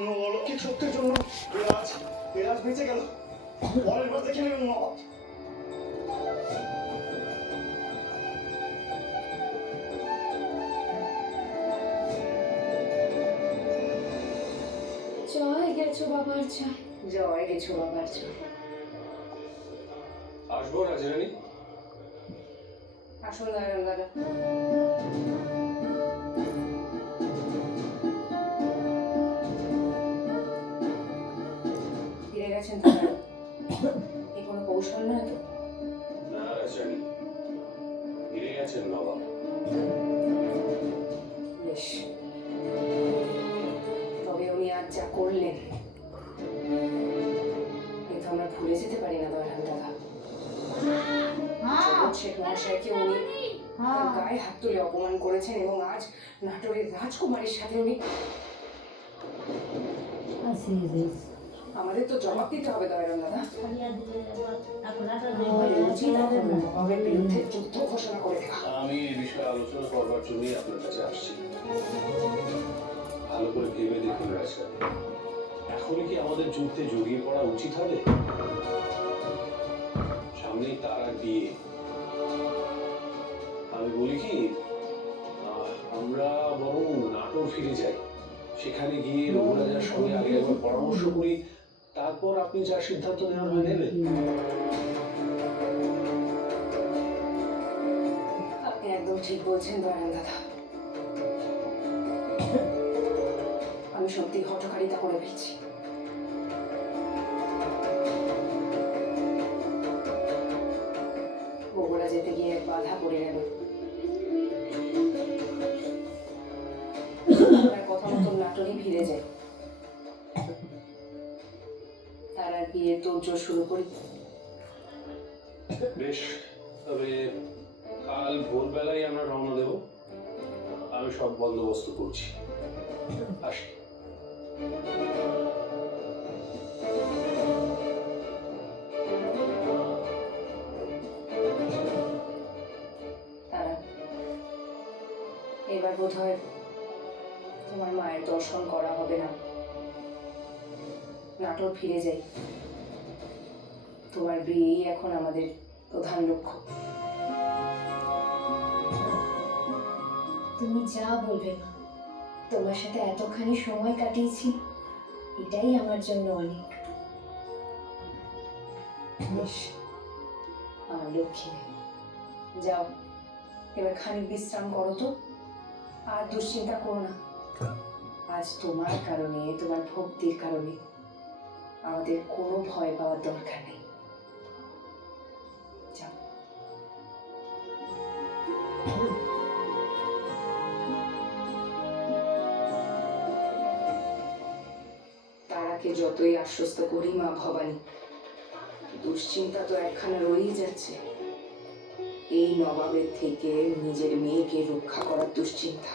অলৌকিক শক্তির জন্য এরাজ বেঁচে গেল। পরের বার দেখে নেবেন নবাব। জয় গেছো বাবার জয়, জয় গেছো বাবার জয়। আসবো রাজরানী। আসুন দয়ারাম দাদা। ফিরে গেছেন তো? এই কোনো কৌশল নয় তো? না রাজরানী, ফিরে গেছেন নবাব। বেশ, তবে উনি আজ যা করলেন এ তো আমরা ভুলে যেতে পারি না দয়ারাম দাদা। শেখ মহাশয়কে উনি তার গায়ে হাত তুলে অপমান করেছেন এবং আজ নাটোরের রাজকুমারীর সাথে উনি। আমাদের তো জবাব দিতে হবে দয়ারাম দাদা। নবাবের বিরুদ্ধে যুদ্ধ ঘোষণা করে দেওয়া। আমি এই বিষয়ে আলোচনা করবার জন্যই আপনার কাছে আসছি। ভালো করে ভেবে দেখুন রাজরানী, এখনই কি আমাদের যুদ্ধে জড়িয়ে পড়া উচিত হবে? সামনেই তারার বিয়ে। আমি বলি কি, আমরা বরং নাটোর ফিরে যাই, সেখানে গিয়ে রঘুরাজার সঙ্গে আগে একবার পরামর্শ করি, তারপর আপনি যা সিদ্ধান্ত নেওয়ার হয় নেবেন। আপনি একদম ঠিক বলছেন দয়ারাম দাদা। আমি সত্যি হঠকারিতা করে ফেলছি। বগুড়া যেতে গিয়ে বাধা পড়ে গেল। তার কথা মতো নাটোরই ফিরে যায়। তার আর বিয়ে তোড়জোড় শুরু করি। বেশ, তবে কাল ভোরবেলায় আমরা রওনা দেব। আমি সব বন্দোবস্ত করছি। আসি। তারা এবার বোধ হয় তোমার মায়ের দর্শন করা হবে না। নাটোর ফিরে যাই। তোমার বিয়েই এখন আমাদের প্রধান লক্ষ্য। তুমি যা বলবে মা, তোমার সাথে এতখানি সময় কাটিয়েছি, এটাই আমার জন্য অনেক। বেশ, আমার লক্ষ্মী যাও, এবার খানিক বিশ্রাম করো তো। আর দুশ্চিন্তা করো না। আজ তোমার কারণে, তোমার ভক্তির কারণে আমাদের কোনো ভয় পাওয়ার দরকার নেই। যাও। তারাকে যতই আশ্বস্ত করি মা ভবানী, দুশ্চিন্তা তো একখানা রয়েই যাচ্ছে। এই নবাবের থেকে নিজের মেয়েকে রক্ষা করার দুশ্চিন্তা।